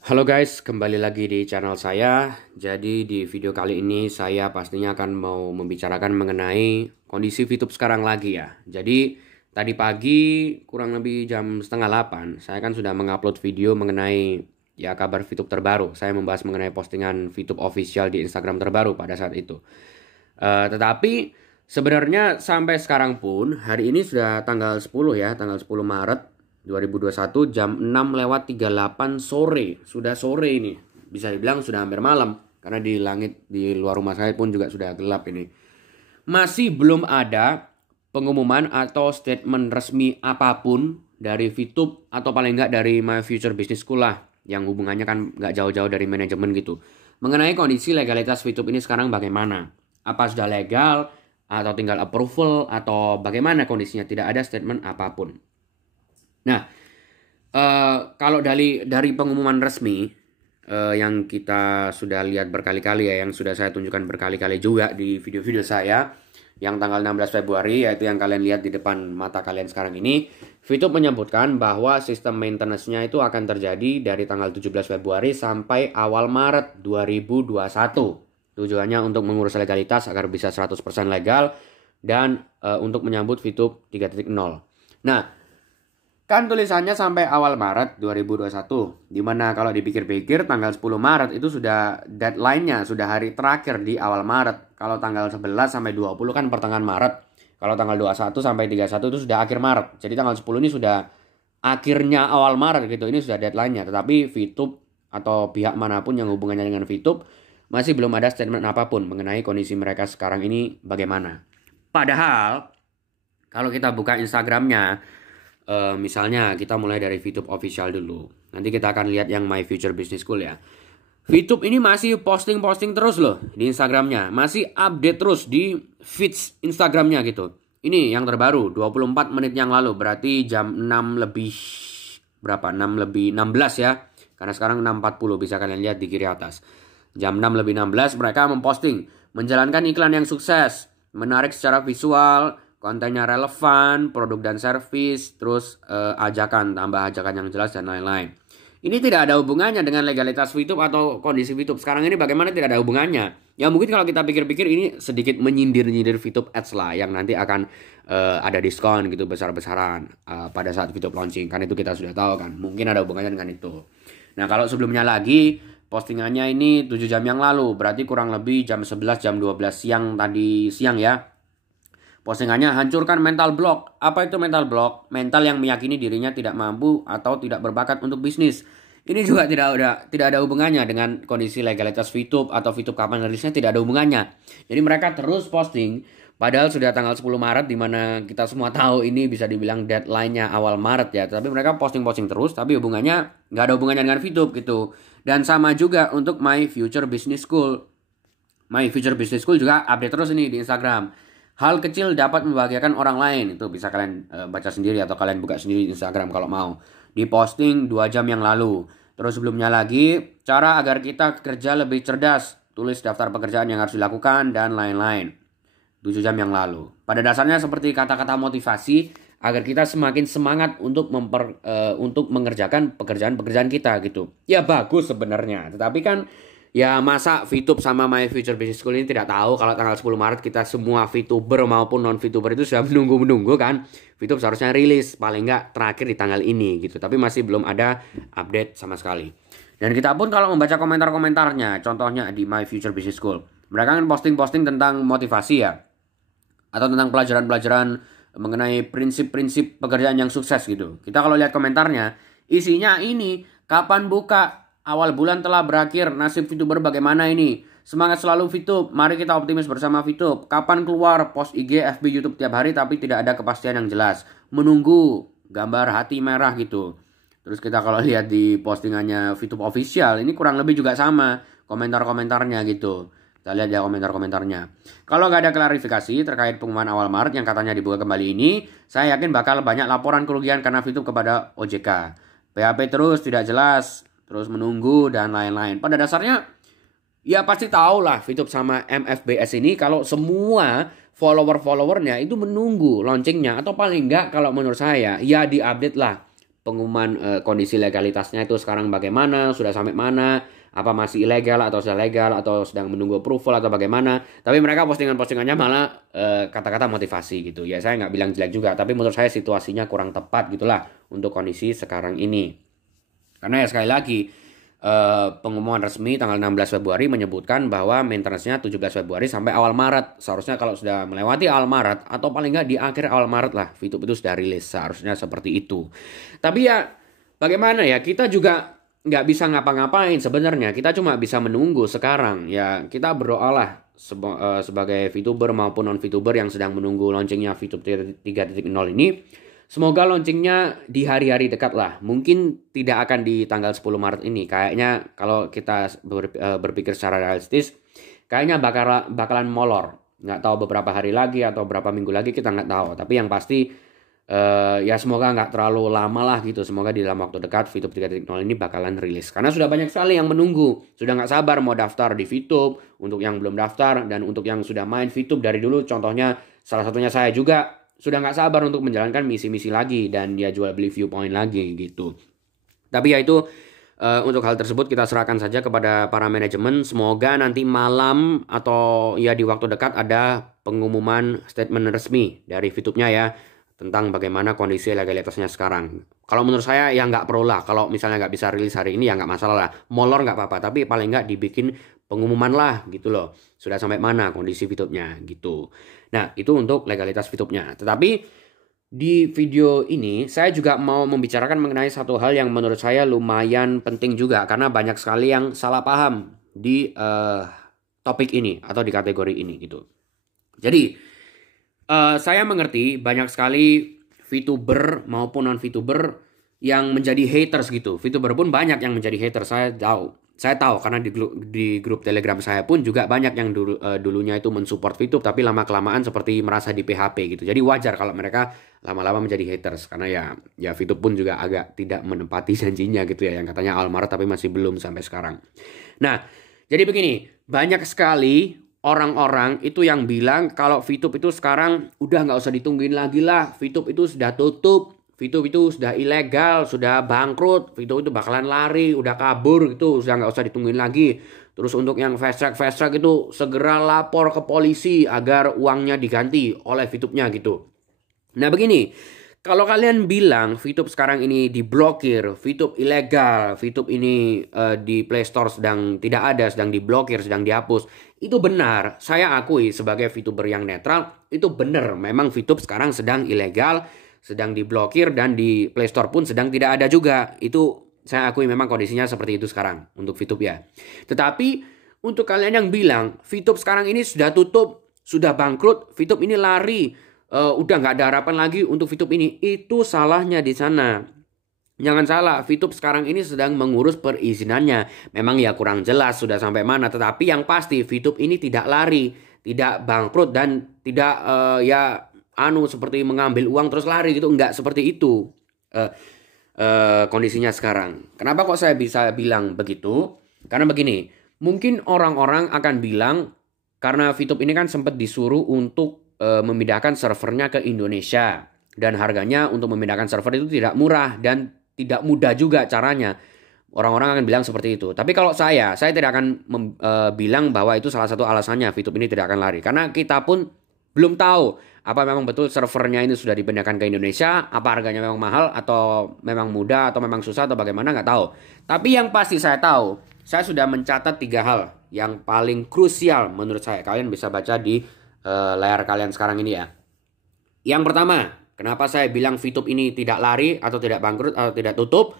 Halo guys, kembali lagi di channel saya. Jadi di video kali ini saya pastinya akan mau membicarakan mengenai kondisi VTube sekarang lagi ya. Jadi tadi pagi kurang lebih jam setengah 8 saya kan sudah mengupload video mengenai ya kabar VTube terbaru. Saya membahas mengenai postingan VTube official di Instagram terbaru pada saat itu. Tetapi sebenarnya sampai sekarang pun hari ini sudah tanggal 10 ya, tanggal 10 Maret 2021 jam 6:38 sore. Sudah sore ini. Bisa dibilang sudah hampir malam karena di langit di luar rumah saya pun juga sudah gelap ini. Masih belum ada pengumuman atau statement resmi apapun dari VTube atau paling enggak dari My Future Business School lah, yang hubungannya kan nggak jauh-jauh dari manajemen gitu. Mengenai kondisi legalitas VTube ini sekarang bagaimana? Apa sudah legal atau tinggal approval atau bagaimana kondisinya? Tidak ada statement apapun. Nah, kalau dari pengumuman resmi yang kita sudah lihat berkali-kali ya, yang sudah saya tunjukkan berkali-kali juga di video-video saya, yang tanggal 16 Februari, yaitu yang kalian lihat di depan mata kalian sekarang ini, VTube menyebutkan bahwa sistem maintenance-nya itu akan terjadi dari tanggal 17 Februari sampai awal Maret 2021. Tujuannya untuk mengurus legalitas agar bisa 100% legal dan untuk menyambut VTube 3.0. Nah, kan tulisannya sampai awal Maret 2021. Dimana kalau dipikir-pikir tanggal 10 Maret itu sudah deadline-nya, sudah hari terakhir di awal Maret. Kalau tanggal 11 sampai 20 kan pertengahan Maret. Kalau tanggal 21 sampai 31 itu sudah akhir Maret. Jadi tanggal 10 ini sudah akhirnya awal Maret gitu. Ini sudah deadline-nya. Tetapi VTube atau pihak manapun yang hubungannya dengan VTube masih belum ada statement apapun mengenai kondisi mereka sekarang ini bagaimana. Padahal kalau kita buka Instagramnya, misalnya kita mulai dari VTube official dulu. Nanti kita akan lihat yang My Future Business School ya. VTube ini masih posting-posting terus loh di Instagramnya. Masih update terus di feeds Instagramnya gitu. Ini yang terbaru 24 menit yang lalu. Berarti jam 6 lebih berapa? 6 lebih 16 ya. Karena sekarang 6.40 bisa kalian lihat di kiri atas. Jam 6 lebih 16 mereka memposting. Menjalankan iklan yang sukses. Menarik secara visual. Kontennya relevan, produk dan servis, terus tambah ajakan yang jelas dan lain-lain. Ini tidak ada hubungannya dengan legalitas VTube atau kondisi VTube. Sekarang ini bagaimana tidak ada hubungannya. Ya mungkin kalau kita pikir-pikir ini sedikit menyindir-nyindir VTube Ads lah, yang nanti akan ada diskon gitu besar-besaran pada saat VTube launching. Kan itu kita sudah tahu kan. Mungkin ada hubungannya dengan itu. Nah kalau sebelumnya lagi, postingannya ini 7 jam yang lalu. Berarti kurang lebih jam 11, jam 12 siang tadi siang ya. Postingannya hancurkan mental block. Apa itu mental block? Mental yang meyakini dirinya tidak mampu atau tidak berbakat untuk bisnis. Ini juga tidak ada hubungannya dengan kondisi legalitas VTube atau VTube kapan rilisnya, tidak ada hubungannya. Jadi mereka terus posting padahal sudah tanggal 10 Maret di mana kita semua tahu ini bisa dibilang deadline-nya awal Maret ya. Tapi mereka posting-posting terus tapi hubungannya nggak ada hubungannya dengan VTube gitu. Dan sama juga untuk My Future Business School. My Future Business School juga update terus ini di Instagram. Hal kecil dapat membahagiakan orang lain. Itu bisa kalian baca sendiri atau kalian buka sendiri di Instagram kalau mau. Diposting 2 jam yang lalu. Terus sebelumnya lagi, cara agar kita kerja lebih cerdas. Tulis daftar pekerjaan yang harus dilakukan dan lain-lain. 7 jam yang lalu. Pada dasarnya seperti kata-kata motivasi agar kita semakin semangat untuk mengerjakan pekerjaan-pekerjaan kita gitu. Ya bagus sebenarnya. Tetapi kan ya masa VTube sama My Future Business School ini tidak tahu kalau tanggal 10 Maret kita semua VTuber maupun non-VTuber itu sudah menunggu-menunggu kan. VTube seharusnya rilis paling nggak terakhir di tanggal ini gitu. Tapi masih belum ada update sama sekali. Dan kita pun kalau membaca komentar-komentarnya, contohnya di My Future Business School, mereka kan posting-posting tentang motivasi ya. Atau tentang pelajaran-pelajaran mengenai prinsip-prinsip pekerjaan yang sukses gitu. Kita kalau lihat komentarnya, isinya ini, kapan buka? Awal bulan telah berakhir, nasib VTuber bagaimana ini? Semangat selalu VTube, mari kita optimis bersama VTube. Kapan keluar post IG, FB, YouTube tiap hari tapi tidak ada kepastian yang jelas. Menunggu, gambar hati merah gitu. Terus kita kalau lihat di postingannya VTube official, ini kurang lebih juga sama komentar-komentarnya gitu. Kita lihat ya komentar-komentarnya. Kalau nggak ada klarifikasi terkait pengumuman awal Maret yang katanya dibuka kembali ini, saya yakin bakal banyak laporan kerugian karena VTube kepada OJK. PHP terus tidak jelas, terus menunggu dan lain-lain. Pada dasarnya ya pasti tahu lah VTube sama MFBS ini kalau semua follower-followernya itu menunggu launchingnya. Atau paling enggak kalau menurut saya ya diupdate lah pengumuman kondisi legalitasnya itu sekarang bagaimana, sudah sampai mana, apa masih ilegal atau sudah legal atau sedang menunggu approval atau bagaimana. Tapi mereka postingannya malah kata-kata motivasi gitu. Ya saya nggak bilang jelek juga, tapi menurut saya situasinya kurang tepat gitulah untuk kondisi sekarang ini. Karena ya sekali lagi pengumuman resmi tanggal 16 Februari menyebutkan bahwa maintenance-nya 17 Februari sampai awal Maret. Seharusnya kalau sudah melewati awal Maret atau paling nggak di akhir awal Maret lah, VTube itu sudah rilis. Seharusnya seperti itu. Tapi ya bagaimana ya, kita juga nggak bisa ngapa-ngapain sebenarnya. Kita cuma bisa menunggu sekarang. Ya kita berdoa lah sebagai VTuber maupun non-VTuber yang sedang menunggu launchingnya VTube 3.0 ini. Semoga launchingnya di hari-hari dekat lah. Mungkin tidak akan di tanggal 10 Maret ini. Kayaknya kalau kita berpikir secara realistis, kayaknya bakalan molor. Nggak tahu beberapa hari lagi atau berapa minggu lagi, kita nggak tahu. Tapi yang pasti ya semoga nggak terlalu lama lah gitu. Semoga di dalam waktu dekat VTube 3.0 ini bakalan rilis. Karena sudah banyak sekali yang menunggu. Sudah nggak sabar mau daftar di VTube. Untuk yang belum daftar dan untuk yang sudah main VTube dari dulu, contohnya salah satunya saya juga, sudah nggak sabar untuk menjalankan misi-misi lagi dan dia jual beli viewpoint lagi gitu. Tapi ya itu untuk hal tersebut kita serahkan saja kepada para manajemen. Semoga nanti malam atau ya di waktu dekat ada pengumuman statement resmi dari VTube-nya ya tentang bagaimana kondisi legalitasnya sekarang. Kalau menurut saya ya nggak perlu lah. Kalau misalnya nggak bisa rilis hari ini ya nggak masalah lah. Molor nggak apa-apa, tapi paling nggak dibikin pengumuman lah gitu loh. Sudah sampai mana kondisi VTube-nya gitu. Nah itu untuk legalitas VTube-nya. Tetapi di video ini saya juga mau membicarakan mengenai satu hal yang menurut saya lumayan penting juga. Karena banyak sekali yang salah paham di topik ini atau di kategori ini gitu. Jadi saya mengerti banyak sekali VTuber maupun non-VTuber yang menjadi haters gitu. VTuber pun banyak yang menjadi haters, saya tahu. Saya tahu karena di grup Telegram saya pun juga banyak yang dulunya itu mensupport VTube tapi lama-kelamaan seperti merasa di PHP gitu. Jadi wajar kalau mereka lama-lama menjadi haters karena ya VTube pun juga agak tidak menepati janjinya gitu ya, yang katanya awal Maret tapi masih belum sampai sekarang. Nah, jadi begini, banyak sekali orang-orang itu yang bilang kalau VTube itu sekarang udah nggak usah ditungguin lagi lah, VTube itu sudah tutup. VTube itu sudah ilegal, sudah bangkrut, VTube itu bakalan lari, udah kabur gitu, sudah nggak usah ditungguin lagi. Terus untuk yang fast track itu segera lapor ke polisi agar uangnya diganti oleh VTube-nya gitu. Nah begini, kalau kalian bilang VTube sekarang ini diblokir, VTube ilegal, VTube ini di Play Store sedang tidak ada, sedang diblokir, sedang dihapus, itu benar. Saya akui sebagai VTuber yang netral, itu benar. Memang VTube sekarang sedang ilegal, sedang diblokir dan di Play Store pun sedang tidak ada juga. Itu saya akui memang kondisinya seperti itu sekarang untuk VTube ya. Tetapi untuk kalian yang bilang VTube sekarang ini sudah tutup, sudah bangkrut, VTube ini lari, udah nggak ada harapan lagi untuk VTube ini, itu salahnya di sana. Jangan salah, VTube sekarang ini sedang mengurus perizinannya. Memang ya kurang jelas sudah sampai mana, tetapi yang pasti VTube ini tidak lari, tidak bangkrut dan tidak seperti mengambil uang terus lari gitu, enggak seperti itu kondisinya sekarang. Kenapa kok saya bisa bilang begitu? Karena begini, mungkin orang-orang akan bilang karena VTube ini kan sempat disuruh untuk memindahkan servernya ke Indonesia dan harganya untuk memindahkan server itu tidak murah dan tidak mudah juga caranya. Orang-orang akan bilang seperti itu. Tapi kalau saya tidak akan bilang bahwa itu salah satu alasannya VTube ini tidak akan lari, karena kita pun belum tahu apa memang betul servernya ini sudah dipindahkan ke Indonesia, apa harganya memang mahal atau memang mudah atau memang susah atau bagaimana, nggak tahu. Tapi yang pasti saya tahu, saya sudah mencatat 3 hal yang paling krusial menurut saya. Kalian bisa baca di layar kalian sekarang ini ya. Yang pertama, kenapa saya bilang VTube ini tidak lari atau tidak bangkrut atau tidak tutup?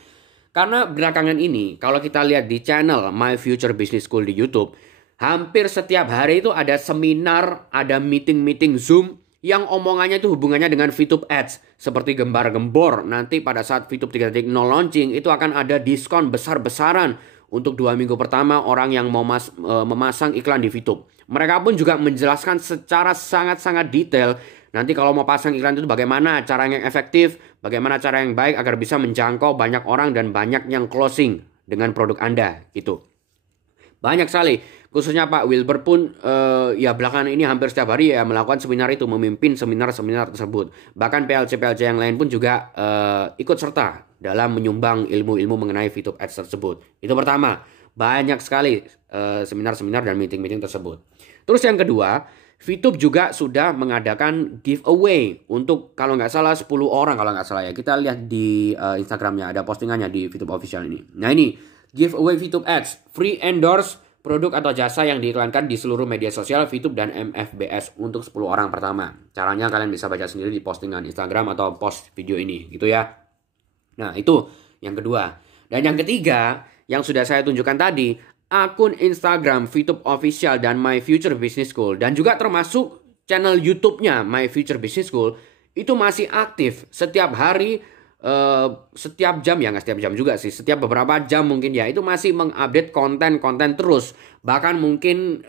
Karena belakangan ini kalau kita lihat di channel My Future Business School di YouTube, hampir setiap hari itu ada seminar, ada meeting-meeting Zoom yang omongannya itu hubungannya dengan VTube Ads. Seperti gembar-gembor, nanti pada saat VTube 3.0 launching itu akan ada diskon besar-besaran untuk 2 minggu pertama orang yang mau memasang iklan di VTube. Mereka pun juga menjelaskan secara sangat-sangat detail nanti kalau mau pasang iklan itu bagaimana cara yang efektif, bagaimana cara yang baik agar bisa menjangkau banyak orang dan banyak yang closing dengan produk Anda gitu. Banyak sekali. Khususnya Pak Wilbur pun ya belakangan ini hampir setiap hari ya melakukan seminar itu, memimpin seminar-seminar tersebut. Bahkan PLC-PLC yang lain pun juga ikut serta dalam menyumbang ilmu-ilmu mengenai VTube Ads tersebut. Itu pertama, banyak sekali seminar-seminar dan meeting-meeting tersebut. Terus yang kedua, VTube juga sudah mengadakan giveaway untuk kalau nggak salah 10 orang kalau nggak salah ya. Kita lihat di Instagramnya ada postingannya di VTube official ini. Nah ini giveaway VTube Ads, free endorse produk atau jasa yang diiklankan di seluruh media sosial VTube dan MFBS untuk 10 orang pertama. Caranya kalian bisa baca sendiri di postingan Instagram atau post video ini gitu ya. Nah itu yang kedua. Dan yang ketiga yang sudah saya tunjukkan tadi, akun Instagram VTube Official dan My Future Business School dan juga termasuk channel YouTube-nya My Future Business School itu masih aktif setiap hari, setiap jam ya, nggak setiap jam juga sih, setiap beberapa jam mungkin ya, itu masih mengupdate konten-konten terus. Bahkan mungkin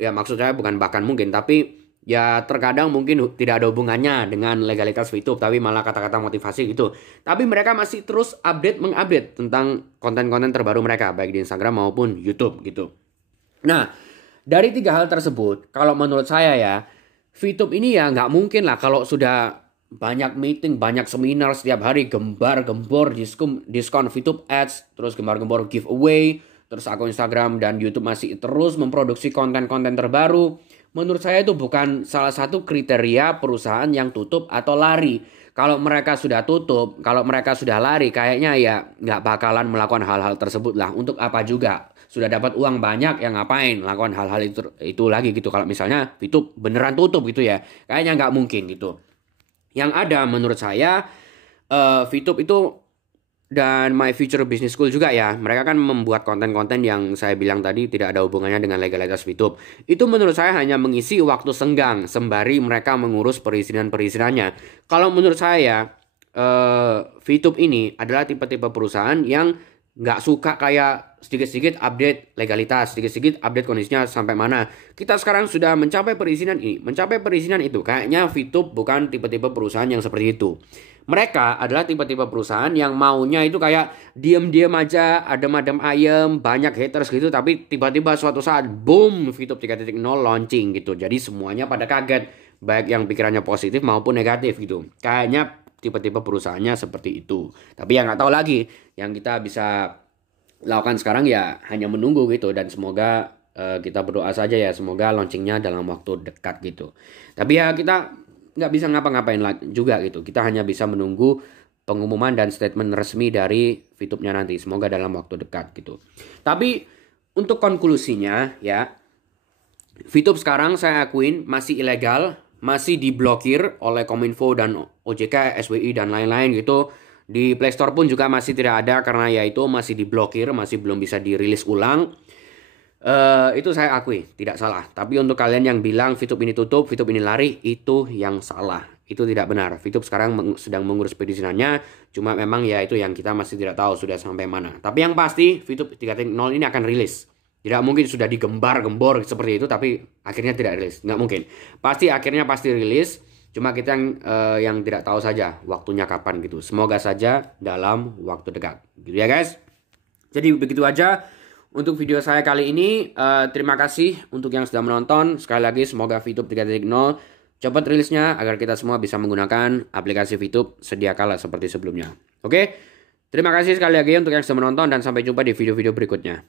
ya maksud saya bukan bahkan mungkin, tapi ya terkadang mungkin tidak ada hubungannya dengan legalitas VTube, tapi malah kata-kata motivasi gitu. Tapi mereka masih terus mengupdate tentang konten-konten terbaru mereka, baik di Instagram maupun YouTube gitu. Nah, dari 3 hal tersebut, kalau menurut saya ya, VTube ini ya nggak mungkin lah kalau sudah banyak meeting, banyak seminar setiap hari, gembar-gembor diskon VTube Ads, terus gembar-gembor giveaway, terus akun Instagram dan YouTube masih terus memproduksi konten-konten terbaru. Menurut saya itu bukan salah satu kriteria perusahaan yang tutup atau lari. Kalau mereka sudah tutup, kalau mereka sudah lari, kayaknya ya nggak bakalan melakukan hal-hal tersebut lah. Untuk apa juga? Sudah dapat uang banyak, yang ngapain lakukan hal-hal itu lagi gitu. Kalau misalnya VTube beneran tutup gitu ya, kayaknya nggak mungkin gitu. Yang ada menurut saya VTube itu dan My Future Business School juga ya, mereka kan membuat konten-konten yang saya bilang tadi tidak ada hubungannya dengan legalitas VTube. Itu menurut saya hanya mengisi waktu senggang sembari mereka mengurus perizinan-perizinannya. Kalau menurut saya VTube ini adalah tipe-tipe perusahaan yang nggak suka kayak sedikit-sedikit update legalitas, sedikit-sedikit update kondisinya sampai mana. Kita sekarang sudah mencapai perizinan ini, mencapai perizinan itu. Kayaknya VTube bukan tipe-tipe perusahaan yang seperti itu. Mereka adalah tipe-tipe perusahaan yang maunya itu kayak diam-diam aja, adem-adem ayem, banyak haters gitu, tapi tiba-tiba suatu saat boom, VTube 3.0 launching gitu. Jadi semuanya pada kaget, baik yang pikirannya positif maupun negatif gitu. Kayaknya tipe-tipe perusahaannya seperti itu. Tapi ya nggak tahu lagi. Yang kita bisa lakukan sekarang ya hanya menunggu gitu, dan semoga kita berdoa saja ya, semoga launchingnya dalam waktu dekat gitu. Tapi ya kita nggak bisa ngapa-ngapain juga gitu. Kita hanya bisa menunggu pengumuman dan statement resmi dari VTube-nya nanti. Semoga dalam waktu dekat gitu. Tapi untuk konklusinya ya, VTube sekarang saya akuin masih ilegal, masih diblokir oleh Kominfo dan OJK, SWI dan lain-lain gitu. Di Play Store pun juga masih tidak ada karena ya itu masih diblokir, masih belum bisa dirilis ulang. Itu saya akui tidak salah. Tapi untuk kalian yang bilang VTube ini tutup, VTube ini lari, itu yang salah. Itu tidak benar. VTube sekarang sedang mengurus perizinannya. Cuma memang ya itu yang kita masih tidak tahu sudah sampai mana. Tapi yang pasti VTube 3.0 ini akan rilis. Tidak mungkin sudah digembar-gembor seperti itu tapi akhirnya tidak rilis. Nggak mungkin. Pasti akhirnya pasti rilis. Cuma kita yang tidak tahu saja waktunya kapan gitu. Semoga saja dalam waktu dekat. Gitu ya guys. Jadi begitu aja untuk video saya kali ini. Terima kasih untuk yang sudah menonton. Sekali lagi semoga VTube 3.0 cepat rilisnya agar kita semua bisa menggunakan aplikasi VTube sedia kala seperti sebelumnya. Oke, terima kasih sekali lagi untuk yang sudah menonton dan sampai jumpa di video-video berikutnya.